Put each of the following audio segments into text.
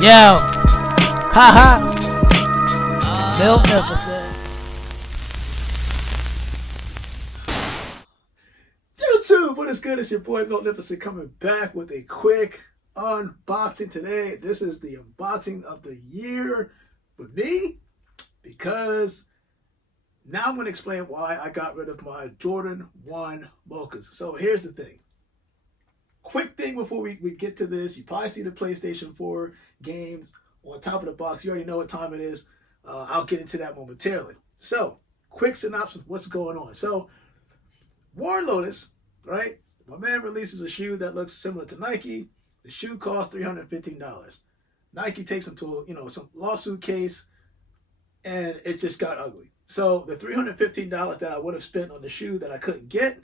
Yo, haha, Bill Nicholson. YouTube, what is good? It's your boy Bill Nicholson coming back with a quick unboxing today. This is the unboxing of the year for me because now I'm going to explain why I got rid of my Jordan 1 Mochas. So here's the thing. Quick thing before we get to this. You probably see the PlayStation 4 games on top of the box. You already know what time it is. I'll get into that momentarily. So, quick synopsis of what's going on. So, Warren Lotus, right? My man releases a shoe that looks similar to Nike. The shoe costs $315. Nike takes him to some lawsuit case, and it just got ugly. So the $315 that I would have spent on the shoe that I couldn't get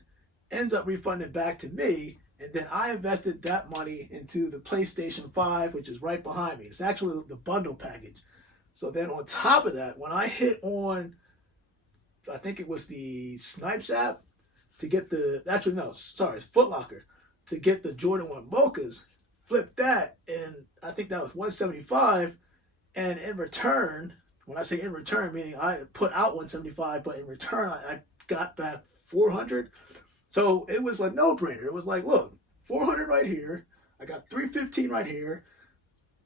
ends up refunded back to me, and then I invested that money into the PlayStation 5, which is right behind me. It's actually the bundle package. So then on top of that, when I hit on, I think it was the Snipes app, to get Foot Locker, to get the Jordan 1 Mochas, flipped that, and I think that was $175, and in return, when I say in return, meaning I put out $175, but in return I got back $400. So it was a no-brainer. It was like, look, $400 right here, I got $315 right here,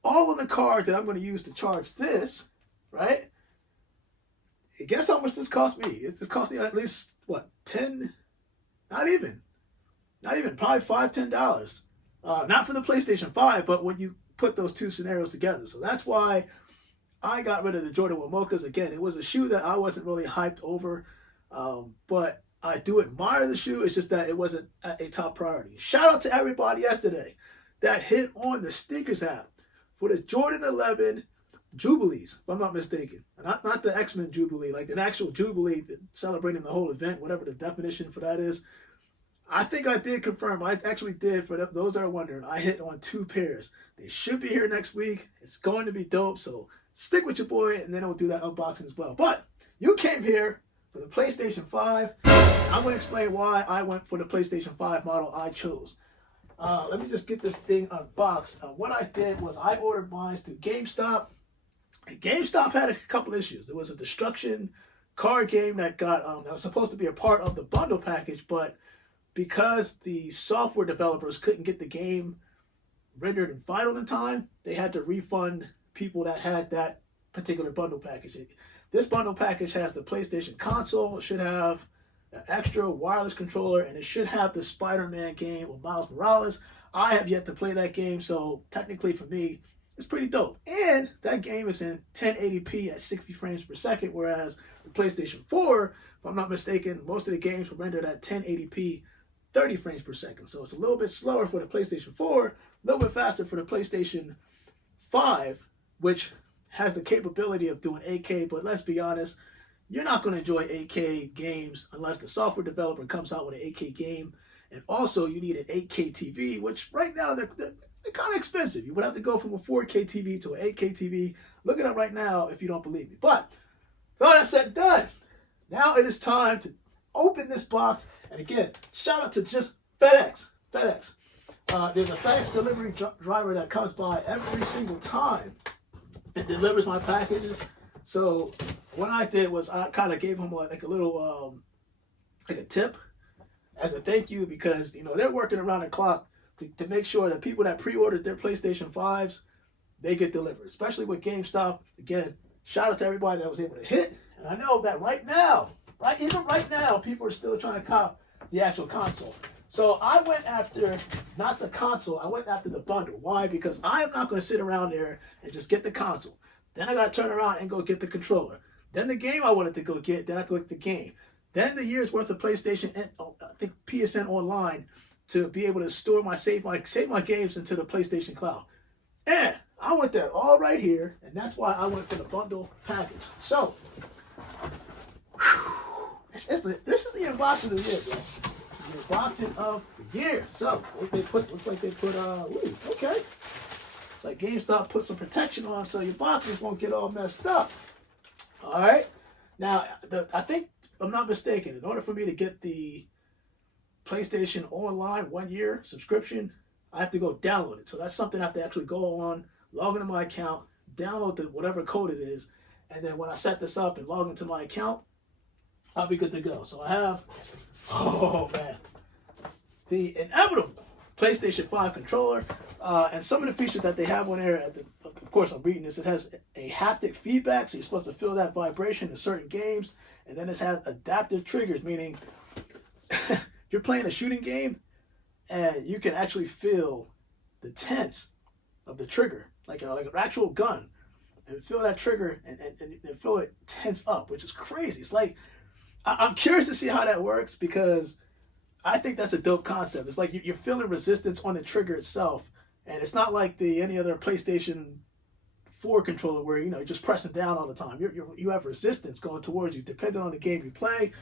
all on the card that I'm going to use to charge this, right? Guess how much this cost me? It cost me at least, what, 10? Not even, probably $5, $10. Not for the PlayStation 5, but when you put those two scenarios together. So that's why I got rid of the Jordan 1 Mochas. Again, it was a shoe that I wasn't really hyped over, but I do admire the shoe. It's just that it wasn't a top priority. Shout out to everybody yesterday that hit on the sneakers app for the Jordan 11 Jubilees, if I'm not mistaken. Not the X-Men Jubilee, like an actual Jubilee celebrating the whole event, whatever the definition for that is. I think I did confirm. I actually did, for those that are wondering, I hit on 2 pairs. They should be here next week. It's going to be dope, so stick with your boy, and then I'll do that unboxing as well. But you came here for the PlayStation 5. I'm going to explain why I went for the PlayStation 5 model I chose. Let me just get this thing unboxed. What I did was I ordered mine through Gamestop. GameStop had a couple issues. There was a destruction card game that was supposed to be a part of the bundle package, but because the software developers couldn't get the game rendered and final in time, they had to refund people that had that particular bundle package. This bundle package has the PlayStation console. It should have an extra wireless controller, and it should have the Spider-Man game with Miles Morales. I have yet to play that game, so technically for me, it's pretty dope. And that game is in 1080p at 60 frames per second, whereas the PlayStation 4, if I'm not mistaken, most of the games were rendered at 1080p 30 frames per second. So it's a little bit slower for the PlayStation 4, a little bit faster for the PlayStation 5, which has the capability of doing 8K, but let's be honest, you're not going to enjoy 8K games unless the software developer comes out with an 8K game. And also, you need an 8K TV, which right now they're kind of expensive. You would have to go from a 4K TV to an 8K TV. Look it up right now if you don't believe me. But with all that said and done, now it is time to open this box. And again, shout out to just FedEx. There's a FedEx delivery driver that comes by every single time and delivers my packages. So what I did was I kind of gave him like a little like a tip as a thank you, because they're working around the clock to make sure that people that pre-ordered their PlayStation 5s, they get delivered, especially with GameStop. Again, shout out to everybody that was able to hit. And I know that even right now, people are still trying to cop the actual console. So I went after, not the console, I went after the bundle. Why? Because I am not going to sit around there and just get the console. Then I got to turn around and go get the controller. Then the game I wanted to go get, then I clicked the game. Then the year's worth of PlayStation and I think PSN Online to be able to save my games into the PlayStation Cloud. And I went there all right here, and that's why I went for the bundle package. So, this is the unboxing of the year, bro. The unboxing of the year. So, looks like they put, okay. It's like GameStop put some protection on so your boxes won't get all messed up. All right. Now, I think, if I'm not mistaken, in order for me to get the PlayStation Online 1 year subscription, I have to go download it. So that's something I have to actually go on log into my account, download the whatever code it is, and then when I set this up and log into my account, I'll be good to go. So I have, oh man, the inevitable PlayStation 5 controller, and some of the features that they have on there, of course I'm reading this, it has a haptic feedback, so you're supposed to feel that vibration in certain games, and then it has adaptive triggers, meaning if you're playing a shooting game, and you can actually feel the tense of the trigger, like an actual gun, and feel that trigger and feel it tense up, which is crazy. It's like, I'm curious to see how that works, because I think that's a dope concept. It's like you're feeling resistance on the trigger itself, and it's not like any other PlayStation 4 controller where you're just pressing down all the time. You have resistance going towards you depending on the game you play.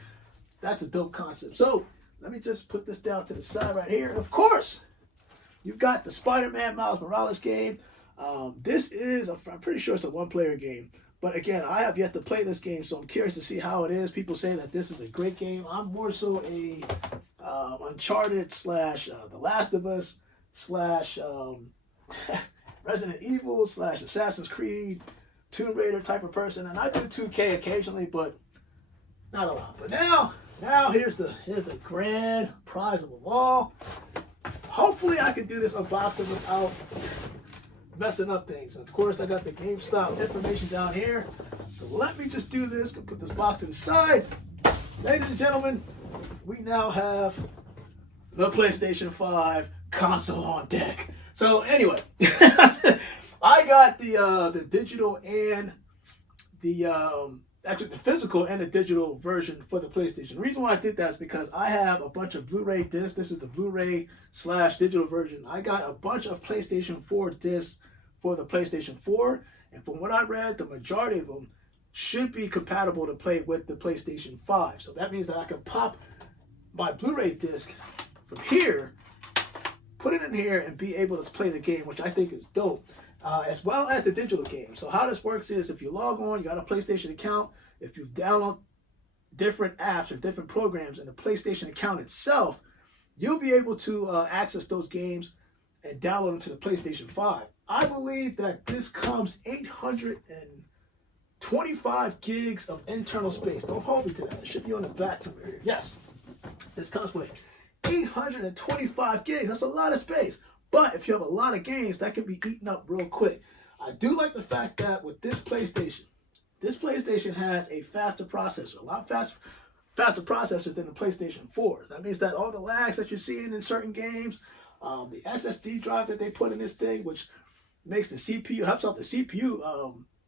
That's a dope concept. So let me just put this down to the side right here. And of course, you've got the Spider-Man Miles Morales game. This is, I'm pretty sure it's a one-player game. But again, I have yet to play this game, so I'm curious to see how it is. People say that this is a great game. I'm more so a Uncharted / The Last of Us / Resident Evil / Assassin's Creed, Tomb Raider type of person. And I do 2K occasionally, but not a lot. But now here's the grand prize of them all. Hopefully I can do this unboxing without messing up things. Of course, I got the Gamestop information down here. So let me just do this and put this box inside. Ladies and gentlemen, we now have the PlayStation 5 console on deck. So anyway, I got the digital and actually the physical and the digital version for the PlayStation. The reason why I did that is because I have a bunch of Blu-ray discs. This is the Blu-ray / digital version. I got a bunch of PlayStation 4 discs for the PlayStation 4, and from what I read, the majority of them should be compatible to play with the PlayStation 5. So that means that I can pop my Blu-ray disc from here, put it in here, and be able to play the game, which I think is dope, as well as the digital game. So how this works is, if you log on, you got a PlayStation account, if you download different apps or different programs in the PlayStation account itself, you'll be able to access those games and download them to the PlayStation 5. I believe that this comes 825 gigs of internal space. Don't hold me to that. It should be on the back somewhere here. Yes, this comes with 825 gigs. That's a lot of space. But if you have a lot of games, that can be eaten up real quick. I do like the fact that with this PlayStation has a faster processor, a lot faster processor than the PlayStation 4. That means that all the lags that you're seeing in certain games, the SSD drive that they put in this thing, which makes the CPU, helps out the CPU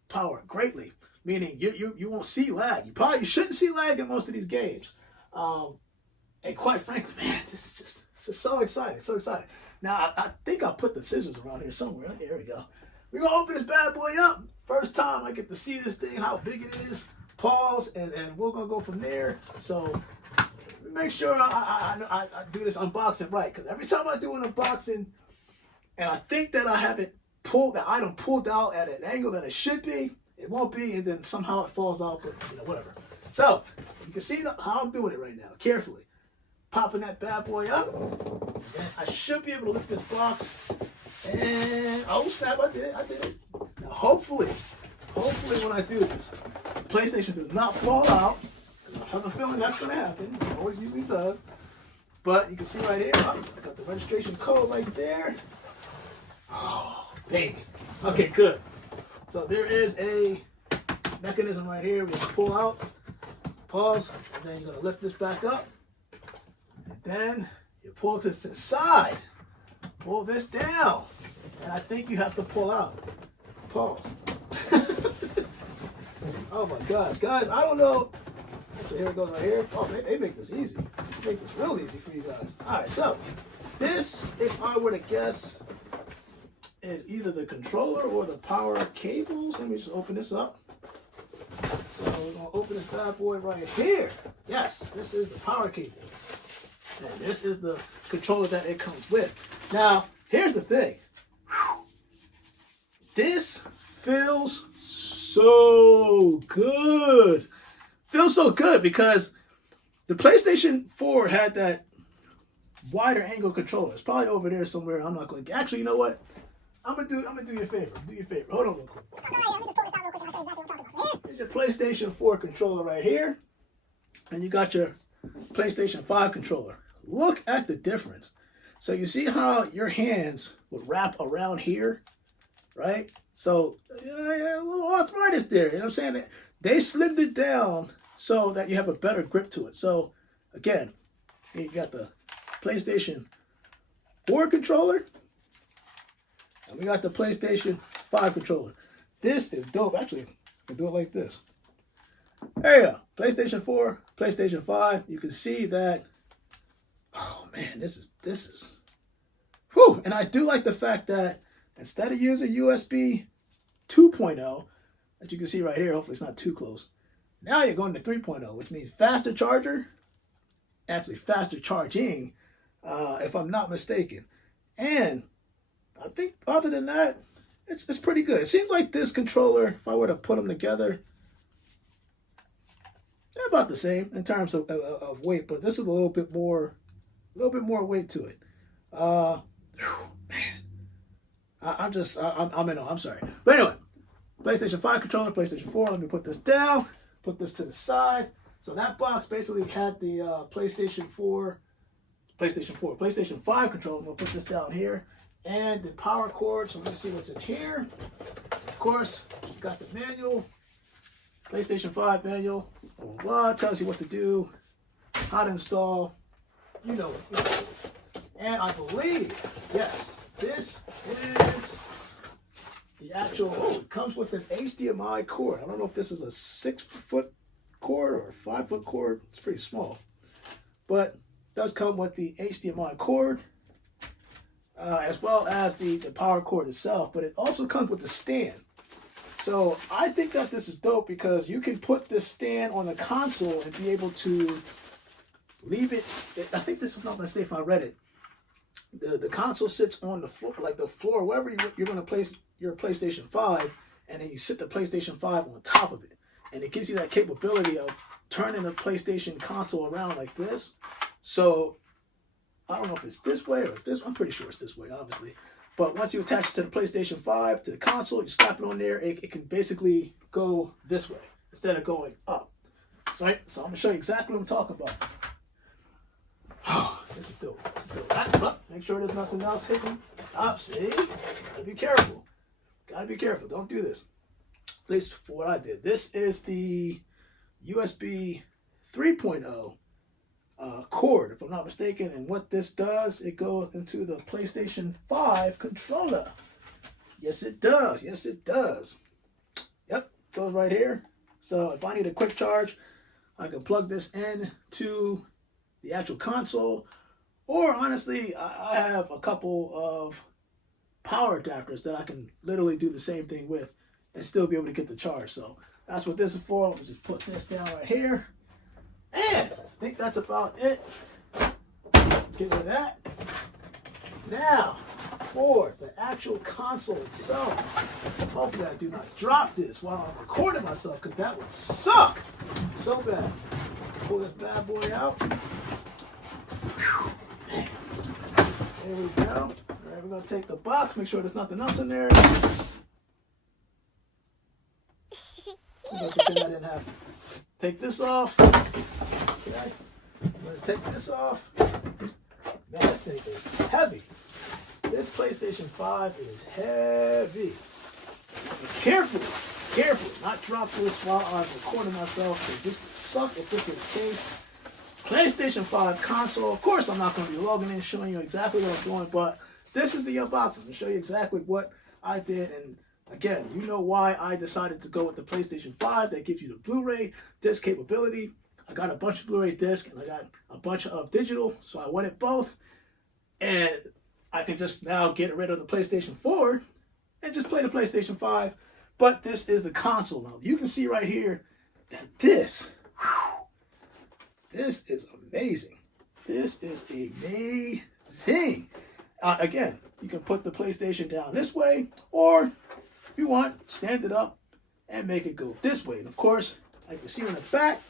power greatly, meaning you won't see lag. You shouldn't see lag in most of these games. And quite frankly, man, this is so exciting, so exciting. Now, I think I'll put the scissors around here somewhere. Here we go. We're going to open this bad boy up. First time I get to see this thing, how big it is. Pause, and we're going to go from there. So make sure I do this unboxing right, because every time I do an unboxing and I think that I haven't pulled the item pulled out at an angle that it should be, it won't be, and then somehow it falls out, but whatever. So you can see how I'm doing it right now, carefully. Popping that bad boy up, and I should be able to lift this box, and oh snap, I did it. Now hopefully when I do this, the PlayStation does not fall out. I have a feeling that's going to happen. It always usually does. But you can see right here, I got the registration code right there. Oh, baby. Okay, good. So there is a mechanism right here. We can pull out, pause, and then you're going to lift this back up. And then you pull it to the side. Pull this down. And I think you have to pull out. Pause. Oh my gosh. Guys, I don't know. Actually, here it goes right here. Oh, they make this easy. They make this real easy for you guys. Alright, so this, if I were to guess, is either the controller or the power cables. Let me just open this up. So we're going to open this bad boy right here. Yes, this is the power cable. And this is the controller that it comes with. Now, here's the thing. This feels so good. Feels so good because the PlayStation 4 had that wider angle controller. It's probably over there somewhere. I'm not going to... Actually, you know what? I'm gonna do you a favor. Do you a favor. Hold on real quick. Let me just pull this out real quick and I'll show you exactly what I'm talking about. So here's your PlayStation 4 controller right here. And you got your PlayStation 5 controller. Look at the difference. So you see how your hands would wrap around here, right? So a little arthritis there. You know what I'm saying? They slimmed it down so that you have a better grip to it. So again, here you got the PlayStation 4 controller. And we got the PlayStation 5 controller. This is dope. Actually, I can do it like this. There you go. PlayStation 4, PlayStation 5. You can see that. Oh man, this is. Whew. And I do like the fact that instead of using USB 2.0, that you can see right here, hopefully it's not too close. Now you're going to 3.0, which means faster charger, actually faster charging, if I'm not mistaken. And I think other than that, it's pretty good. It seems like this controller, if I were to put them together, they're about the same in terms of weight, but this is a little bit more weight to it. Man, I'm in awe. I'm sorry, but anyway, PlayStation 5 controller, PlayStation 4. Let me put this down. Put this to the side. So that box basically had the PlayStation 5 controller. We'll put this down here. And the power cord. So let's see what's in here. Of course, you got the manual. PlayStation 5 manual. Blah, blah, blah. Tells you what to do. How to install. You know what it is. And I believe, yes, this is the actual, it comes with an HDMI cord. I don't know if this is a 6-foot cord or a 5-foot cord. It's pretty small. But it does come with the HDMI cord, as well as the power cord itself. But it also comes with the stand. So I think that this is dope because you can put this stand on the console and be able to leave it. I think this is not going to say if I read it. The console sits on the floor, like the floor, wherever you're going to place your PlayStation 5, and then you sit the PlayStation 5 on top of it. And it gives you that capability of turning the PlayStation console around like this. So, I don't know if it's this way or this. I'm pretty sure it's this way, obviously. But once you attach it to the PlayStation 5, to the console, you slap it on there, it can basically go this way instead of going up. Right? So I'm going to show you exactly what I'm talking about. Oh, this is dope. This is dope. Make sure there's nothing else hidden. Up, see? Gotta be careful. Gotta be careful. Don't do this. At least for what I did. This is the USB 3.0 cord, if I'm not mistaken. And what this does, it goes into the PlayStation 5 controller. Yes, it does. Yes, it does. Yep, goes right here. So if I need a quick charge, I can plug this in to the actual console, or honestly, I have a couple of power adapters that I can literally do the same thing with and still be able to get the charge. So that's what this is for. Let me just put this down right here. And I think that's about it. Get rid of that. Now, for the actual console itself, hopefully I do not drop this while I'm recording myself, because that would suck so bad. Pull this bad boy out. There we go. All right, we're going to take the box, make sure there's nothing else in there. I'm going to pretend I didn't have to. Take this off. Okay. I'm going to take this off. Man, this thing is heavy. This PlayStation 5 is heavy. Carefully, not drop this while I'm recording myself, because this would suck if this was the case. PlayStation 5 console. Of course, I'm not going to be logging in showing you exactly what I'm doing, but this is the unboxing to show you exactly what I did. And again, you know why I decided to go with the PlayStation 5. That gives you the Blu-ray disc capability. I got a bunch of Blu-ray discs and I got a bunch of digital, so I wanted both. And I can just now get rid of the PlayStation 4 and just play the PlayStation 5. But this is the console now. You can see right here that this is amazing. This is amazing. Again, you can put the PlayStation down this way, or if you want, stand it up and make it go this way. And of course, like you see in the back,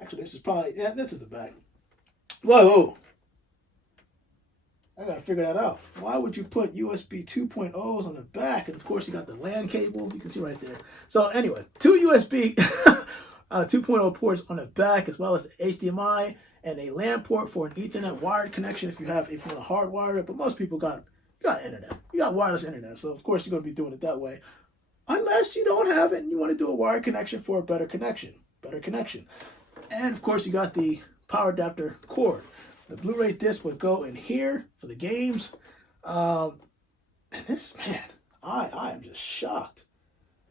actually this is probably, yeah, this is the back. Whoa. I gotta figure that out. Why would you put USB 2.0s on the back? And of course, you got the LAN cable. You can see right there. So anyway, 2 USB 2.0 ports on the back, as well as HDMI and a LAN port for an Ethernet wired connection if you want to hardwire it. But most people got internet. You got wireless internet, so of course you're gonna be doing it that way. Unless you don't have it and you want to do a wired connection for a better connection. And of course, you got the power adapter cord. The Blu-ray disc would go in here for the games. And this, man, I am just shocked.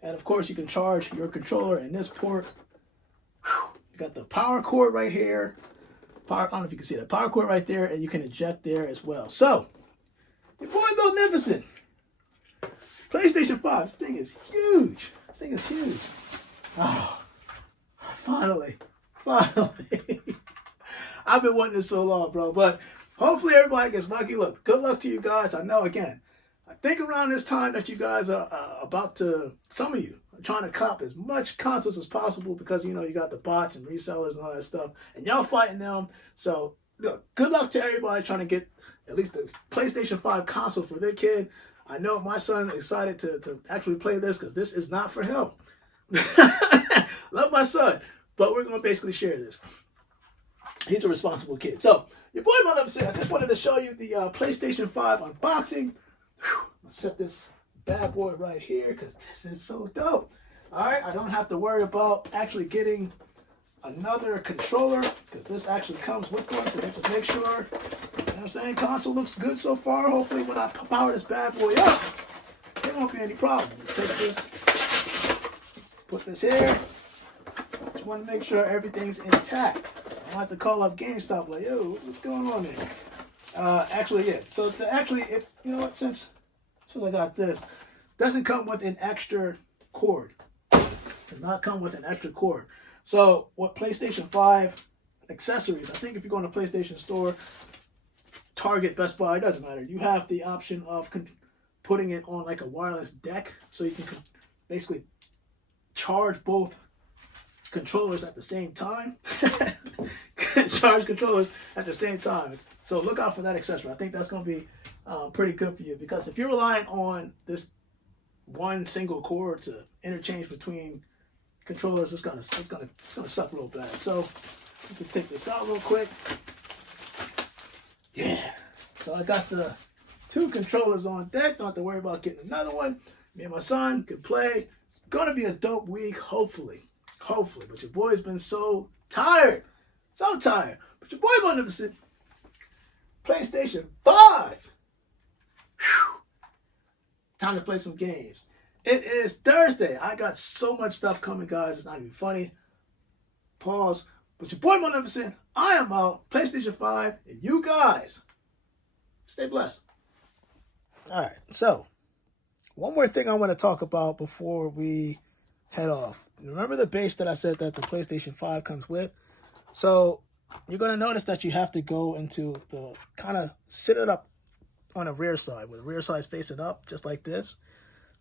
And of course, you can charge your controller in this port. You got the power cord right here. I don't know if you can see that power cord right there, and you can eject there as well. So, your boy Magnificent. PlayStation 5. This thing is huge. Oh, finally. I've been wanting this so long, bro. But hopefully everybody gets lucky. Look, good luck to you guys. I know, again, I think around this time that you guys are about to, some of you are trying to cop as much consoles as possible because, you know, you got the bots and resellers and all that stuff. And y'all fighting them. So, look, good luck to everybody trying to get at least the PlayStation 5 console for their kid. I know my son is excited to actually play this because this is not for him. Love my son. But we're going to basically share this. He's a responsible kid. So, your boy Magnificent, I just wanted to show you the PlayStation 5 unboxing. I'll set this bad boy right here because this is so dope. Alright, I don't have to worry about actually getting another controller because this actually comes with one. So just make sure, you know what I'm saying, console looks good so far. Hopefully when I power this bad boy up, there won't be any problem. Take this, put this here. Just want to make sure everything's intact. I don't have to call up Gamestop like, yo, what's going on there? Actually, yeah. So if you know what, since I got this, doesn't come with an extra cord. Does not come with an extra cord. So what PlayStation 5 accessories, I think if you go in a PlayStation store, Target, Best Buy, it doesn't matter. You have the option of putting it on like a wireless deck, so you can basically charge both controllers at the same time. Charge controllers at the same time. So look out for that accessory. I think that's going to be pretty good for you, because if you're relying on this one single cord to interchange between controllers, it's gonna suck real bad. So let's just take this out real quick. Yeah. So I got the 2 controllers on deck. Don't have to worry about getting another one. Me and my son can play. It's gonna be a dope week, hopefully. But your boy's been so tired. But your boy Magnificent. PlayStation 5. Whew. Time to play some games. It is Thursday. I got so much stuff coming, guys. It's not even funny. Pause. But your boy Magnificent, I am out. PlayStation 5. And you guys, stay blessed. All right. So, one more thing I want to talk about before we head off. Remember the base that I said that the PlayStation 5 comes with? So, you're going to notice that you have to go into the, kind of sit it up on the rear side, with the rear side facing up, just like this.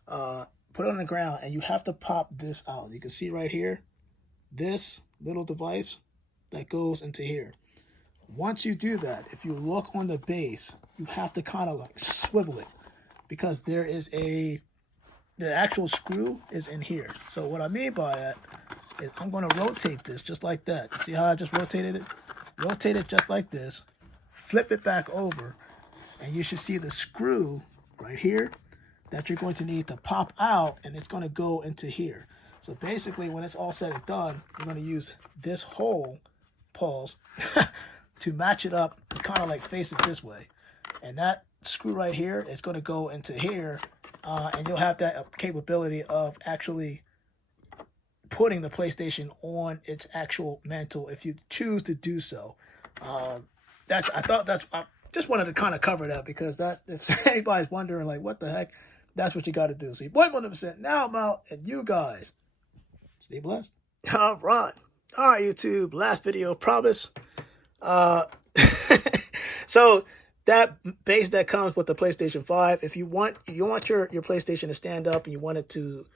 Put it on the ground, and you have to pop this out. You can see right here, this little device that goes into here. Once you do that, if you look on the base, you have to kind of like swivel it, because there is the actual screw is in here. So what I mean by that is I'm going to rotate this just like that. See how I just rotated it? Rotate it just like this. Flip it back over, and you should see the screw right here that you're going to need to pop out, and it's going to go into here. So basically, when it's all said and done, you're going to use this hole, pause, to match it up and kind of like face it this way. And that screw right here is going to go into here, and you'll have that capability of actually putting the PlayStation on its actual mantle if you choose to do so. I just wanted to kind of cover that, because that, if anybody's wondering like what the heck, that's what you got to do. So, boy, 100%. Now I'm out, and you guys stay blessed. All right, YouTube. Last video, promise. So that base that comes with the PlayStation 5, if you want your PlayStation to stand up and you want it to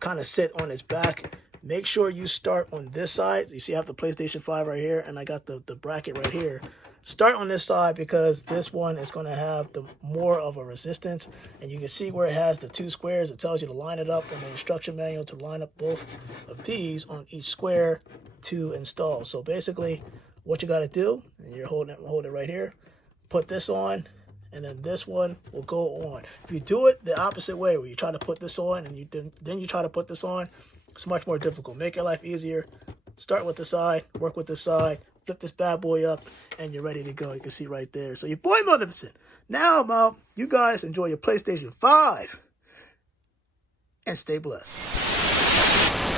kind of sit on its back, make sure you start on this side. You see I have the PlayStation 5 right here, and I got the bracket right here. Start on this side because this one is going to have the more of a resistance. And you can see where it has the 2 squares. It tells you to line it up in the instruction manual to line up both of these on each square to install. So basically what you got to do, and you're holding it right here, put this on, and then this one will go on. If you do it the opposite way, where you try to put this on and then you try to put this on, it's much more difficult. Make your life easier. Start with the side, work with the side, flip this bad boy up, and you're ready to go. You can see right there. So your boy Magnificent. Now I'm out. You guys enjoy your PlayStation 5 and stay blessed.